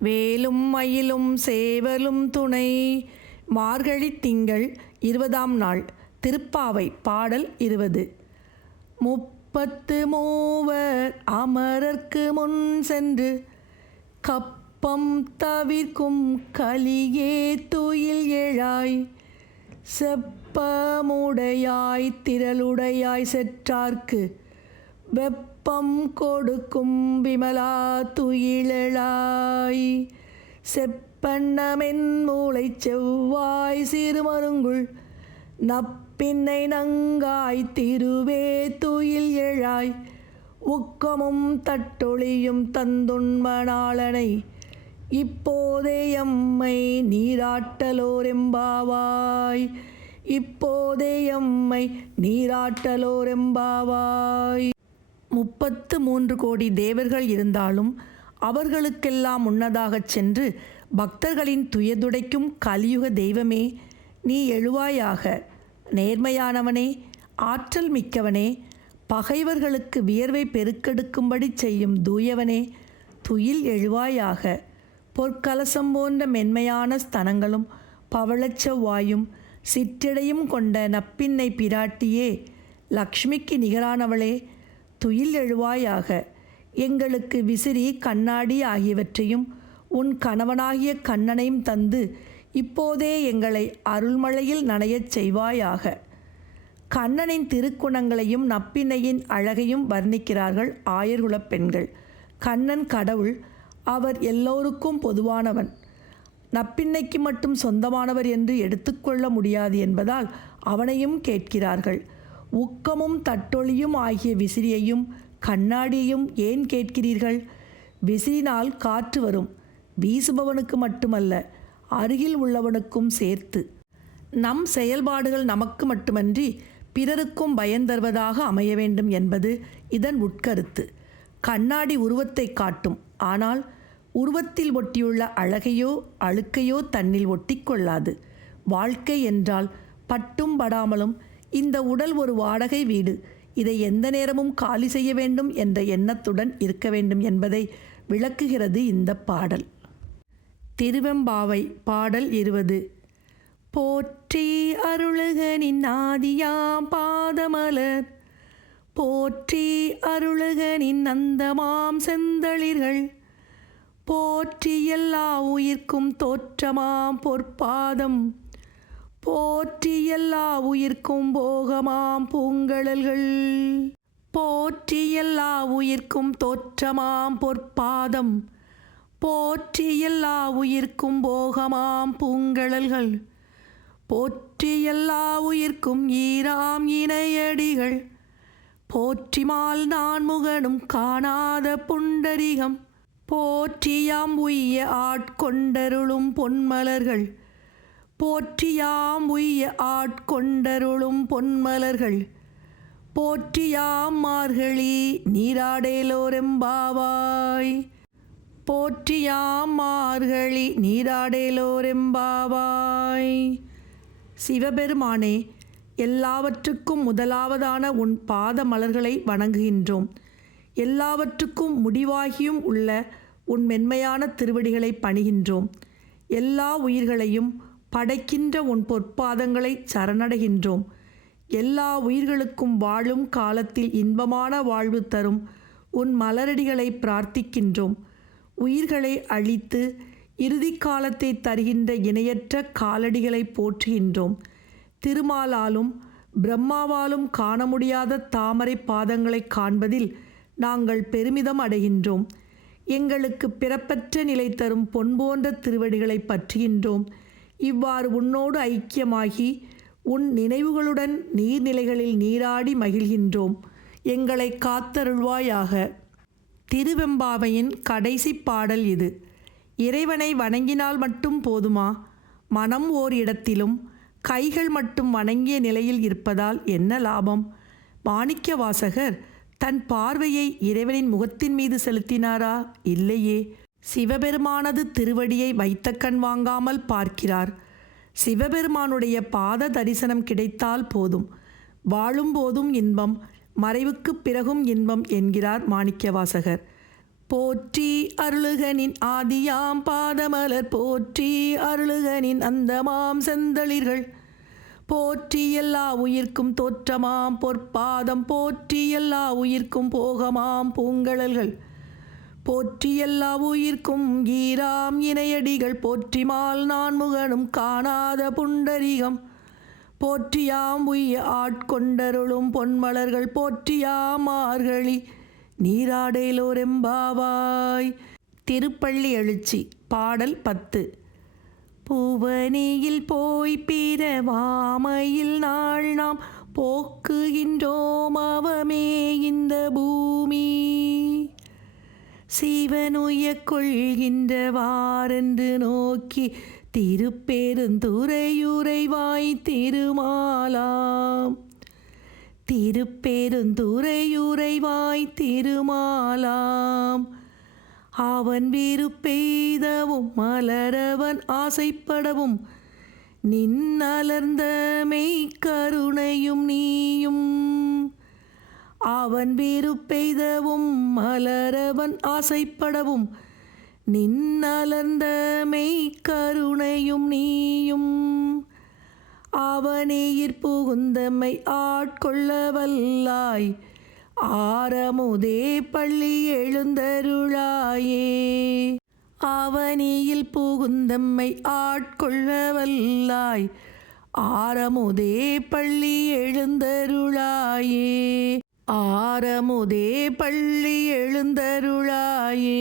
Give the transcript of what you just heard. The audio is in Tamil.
வேலும் மயிலும் சேவலும் துணை. மார்கழி திங்கள் 20ஆம் நாள். திருப்பாவை பாடல் 20. 33 அமரர்க்கு முன் சென்று கப்பம் தவிர்க்கும் கலியே துயில் எழாய். செப்பமுடையாய் திரளுடையாய் செற்றார்க்கு வெப்பம் கொடுக்கும் விமலா துயிலெழாய். செப்பண்ணமென் மூளை செவ்வாய் சிறுமருங்குள் நப்பின்னை நங்காய் திருவே துயில் எழாய். உக்கமும் தட்டொழியும் தந்துண்மணாளனை இப்போதே எம்மை நீராட்டலோரெம்பாவாய். இப்போதே எம்மை நீராட்டலோரெம்பாவாய். 33 கோடி தேவர்கள் இருந்தாலும் அவர்களுக்கெல்லாம் முன்னதாகச் சென்று பக்தர்களின் துயதுடைக்கும் கலியுக தெய்வமே நீ எழுவாயாக. நேர்மையானவனே, ஆற்றல் மிக்கவனே, பகைவர்களுக்கு வியர்வை பெருக்கெடுக்கும்படி செய்யும் தூயவனே, துயில் எழுவாயாக. பொற்கலசம் போன்ற மென்மையான ஸ்தனங்களும் பவளச் செவ்வாயும் சிற்றிடையும் கொண்ட நப்பின்னை பிராட்டியே, லக்ஷ்மிக்கு நிகரானவளே, துயில் எழுவாயாக. எங்களுக்கு விசிறி கண்ணாடி ஆகியவற்றையும் உன் கணவனாகிய கண்ணனையும் தந்து இப்போதே எங்களை அருள்மழையில் நனையச் செய்வாயாக. கண்ணனின் திருக்குணங்களையும் நப்பின்னையின் அழகையும் வர்ணிக்கிறார்கள் ஆயர்குலப் பெண்கள். கண்ணன் கடவுள், அவர் எல்லோருக்கும் பொதுவானவன். நப்பின்னைக்கு மட்டும் சொந்தமானவர் என்று எடுத்துக்கொள்ள முடியாது என்பதால் அவனையும் கேட்கிறார்கள். உக்கமும் தட்டொழியும் ஆகிய விசிறியையும் கண்ணாடியையும் ஏன் கேட்கிறீர்கள்? விசிறினால் காற்று வரும், வீசுபவனுக்கு மட்டுமல்ல அருகில் உள்ளவனுக்கும் சேர்த்து. நம் செயல்பாடுகள் நமக்கு மட்டுமன்றி பிறருக்கும் பயன் தருவதாக அமைய வேண்டும் என்பது இதன் உட்கருத்து. கண்ணாடி உருவத்தை காட்டும், ஆனால் உருவத்தில் ஒட்டியுள்ள அழகையோ அழுக்கையோ தன்னில் ஒட்டிக்கொள்ளாது. வாழ்க்கை என்றால் பட்டும் படாமலும் இந்த உடல் ஒரு வாடகை வீடு, இதை எந்த நேரமும் காலி செய்ய வேண்டும் என்ற எண்ணத்துடன் இருக்க வேண்டும் என்பதை விளக்குகிறது இந்த பாடல். திருவெம்பாவை பாடல் 20. போற்றி அருளுகனின் ஆதியாம் பாதமலர், போற்றி அருளுகனின் நந்தமாம் செந்தளிர்கள், போற்றி எல்லா உயிர்க்கும் தோற்றமாம் பொற்பாதம், போற்றி எல்லா உயிர்க்கும் போகமாம் பூங்கழல்கள், போற்றி எல்லா உயிர்க்கும் தோற்றமாம் பொற்பாதம், போற்றி எல்லா உயிர்க்கும் போகமாம் பூங்கழல்கள், போற்றி எல்லா உயிர்க்கும் ஈராம் இணையடிகள், போற்றிமால் நான்முகனும் காணாத புண்டரிகம், போற்றியாம் உய்ய ஆட்கொண்டருளும் பொன்மலர்கள், போற்றியாம் உய்ய ஆட்கொண்டருளும் பொன்மலர்கள், போற்றியாம் மார்கழி நீராடேலோரெம்பாவாய். போற்றியாம் மார்கழி நீராடேலோரெம்பாவாய். சிவபெருமானே, எல்லாவற்றுக்கும் முதலாவதான உன் பாத மலர்களை வணங்குகின்றோம். எல்லாவற்றுக்கும் முடிவாகியும் உள்ள உன் மென்மையான திருவடிகளை பணிகின்றோம். எல்லா உயிர்களையும் படைக்கின்ற உன் பொற்பாதங்களை சரணடைகின்றோம். எல்லா உயிர்களுக்கும் வாழும் காலத்தில் இன்பமான வாழ்வு தரும் உன் மலரடிகளை பிரார்த்திக்கின்றோம். உயிர்களை அழித்து இறுதி காலத்தை தருகின்ற இணையற்ற காலடிகளை போற்றுகின்றோம். திருமாலாலும் பிரம்மாவாலும் காண முடியாத தாமரை பாதங்களை காண்பதில் நாங்கள் பெருமிதம் அடைகின்றோம். எங்களுக்கு பிறப்பற்ற நிலை தரும் பொன் போன்ற திருவடிகளை பற்றுகின்றோம். இவ்வாறு உன்னோடு ஐக்கியமாகி உன் நினைவுகளுடன் நீர்நிலைகளில் நீராடி மகிழ்கின்றோம். எங்களை காத்தருள்வாயாக. திருவெம்பாவையின் கடைசி பாடல் இது. இறைவனை வணங்கினால் மட்டும் போதுமா? மனம் ஓர் இடத்திலும் கைகள் மட்டும் வணங்கிய நிலையில் இருப்பதால் என்ன லாபம்? மாணிக்க வாசகர் தன் பார்வையை இறைவனின் முகத்தின் மீது செலுத்தினாரா? இல்லையே. சிவபெருமானது திருவடியை வைத்த கண் வாங்காமல் பார்க்கிறார். சிவபெருமானுடைய பாத தரிசனம் கிடைத்தால் போதும். வாழும்போதும் இன்பம், மறைவுக்கு பிறகும் இன்பம் என்கிறார் மாணிக்கவாசகர். போற்றி அருளுகனின் ஆதியாம் பாதமலர் போற்றி அருளுகனின் அந்தமாம் செந்தளிர்கள் போற்றி எல்லா உயிர்க்கும் தோற்றமாம் பொற்பாதம் போற்றி எல்லா உயிர்க்கும் போகமாம் பூங்கழல்கள் போற்றி எல்லா உயிர்க்கும் ஈராம் இணையடிகள் போற்றிமால் நான்முகனும் காணாத புண்டரிகம் போற்றியாம் உய்ய ஆட்கொண்டருளும் பொன்மலர்கள் போற்றியாம் மார்கழி நீராடேலோரெம்பாவாய். திருப்பள்ளி எழுச்சி. பாடல் 10. பூவனியில் போய் பிறவாமையில் நாள் நாம் போக்குகின்றோம் அவமே இந்த பூமி சிவனுய கொள்கின்றவாரென்று நோக்கி திருப்பெருந்துறையுறைவாய் திருமாலாம் திருப்பெருந்துறையுறைவாய் திருமாலாம் அவன் விருப்பெய்தவும் மலரவன் ஆசைப்படவும் நின்னலர்ந்த மெய்க்கருணையும் நீயும் அவன் விருப்பெய்தவும் மலரவன் ஆசைப்படவும் நின்னலர்ந்த மெய்க்கருணையும் நீயும் அவனேயிற் புகுந்தம்மை ஆட்கொள்ள வல்லாய் ஆரமுதே பள்ளி எழுந்தருளாயே அவனியில் புகுந்தம்மை ஆட்கொள்ள வல்லாய் ஆரமுதே பள்ளி எழுந்தருளாயே ஆரமுதே பள்ளி எழுந்தருளாயே.